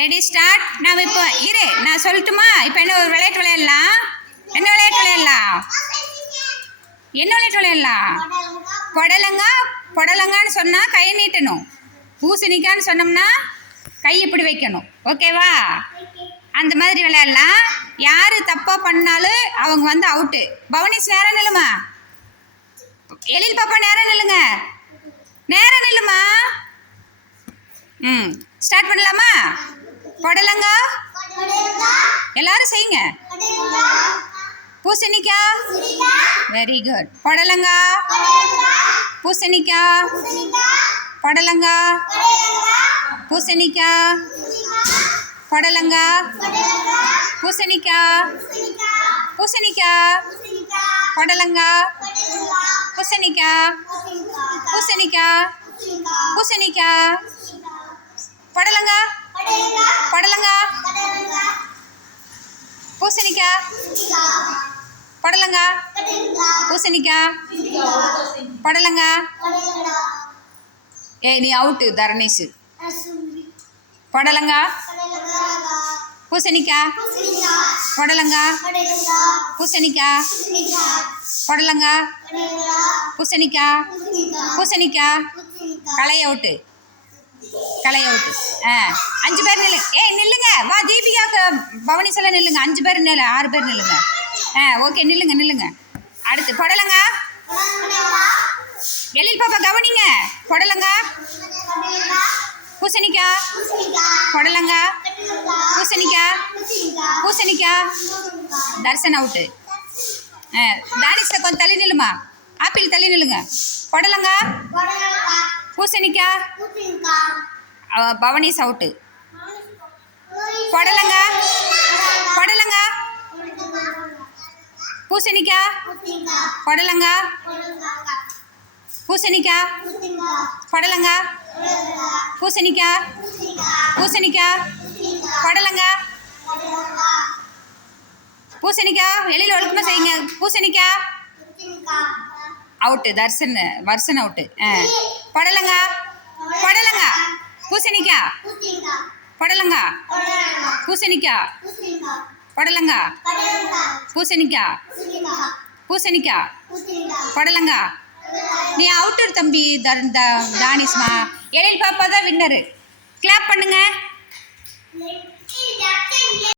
Ready start. நான் இப்போ நான் சொல்லட்டுமா? இப்போ என்ன ஒரு விளையாட்டு விளையாடலாம். என்ன விளையாட்டு விளையாடலாம்? என்ன விளையாட்டு விளையாடலாம்? புடலங்கான்னு சொன்னால் கை நீட்டணும். பூசணிக்கான்னு சொன்னோம்னா கை இப்படி வைக்கணும். ஓகேவா? அந்த மாதிரி விளையாடலாம். யார் தப்பாக பண்ணாலும் அவங்க வந்து அவுட்டு. பவனிஸ் நேரம் நில்லுமா. எழில் பாப்பா நேரம் நில்லுங்க. நேரம் நில்லுமா. ஸ்டார்ட் பண்ணலாமா? புடலங்கா எல்லாரும் செய்யுங்க. பூசணிக்கா வெரி குட். புடலங்கா பூசணிக்கா புடலங்கா பூசணிக்கா புடலங்கா பூசணிக்கா பூசணிக்கா புடலங்கா பூசணிக்கா பூசணிக்கா பூசணிக்கா புடலங்கா புடலங்கா பூசணிக்கா புடலங்கா பூசணிக்கா புடலங்கா. நீ அவுட்டு தரணேஷ். புடலங்கா பூசணிக்கா புடலங்கா பூசணிக்கா புடலங்கா பூசணிக்கா பூசணிக்கா. களை அவுட்டு. 5 பேர் நில்லு. நில்லுங்க. வா தீபிகாவுக்கு பவனிஸ் எல்லாம் நில்லுங்க. 5 பேர் நில்லு. 6 பேர் நில்லுங்க. ஓகே நில்லுங்க. அடுத்து புடலங்கா. எழில் பாப்பா கவனிங்க. புடலங்கா பூசணிக்கா புடலங்கா பூசணிக்கா பூசணிக்கா. தர்சன் அவுட்டு. தானிஷ் கொஞ்சம் தள்ளி நில்லுமா. ஆப்பிள் தள்ளி நில்லுங்க. புடலங்கா பூசணிக்கா பவனிஸ் அவுட்டு. புடலங்கா புடலங்கா பூசணிக்கா புடலங்கா பூசணிக்கா புடலங்கா பூசணிக்கா பூசணிக்கா புடலங்கா பூசணிக்கா. எழில் ஒழுக்கமாக செய்யுங்க. பூசணிக்கா அவுட்டு. வர்சன் அவுட்டு. புடலங்கா புடலங்கா பூசணிக்கா புடலங்கா பூசணிக்கா புடலங்கா பூசணிக்கா பூசணிக்கா புடலங்கா. நீ அவுட்டு தம்பி. தானிஷ்மா. எழில் பாப்பா தான் வின்னரு. கிளாப் பண்ணுங்க.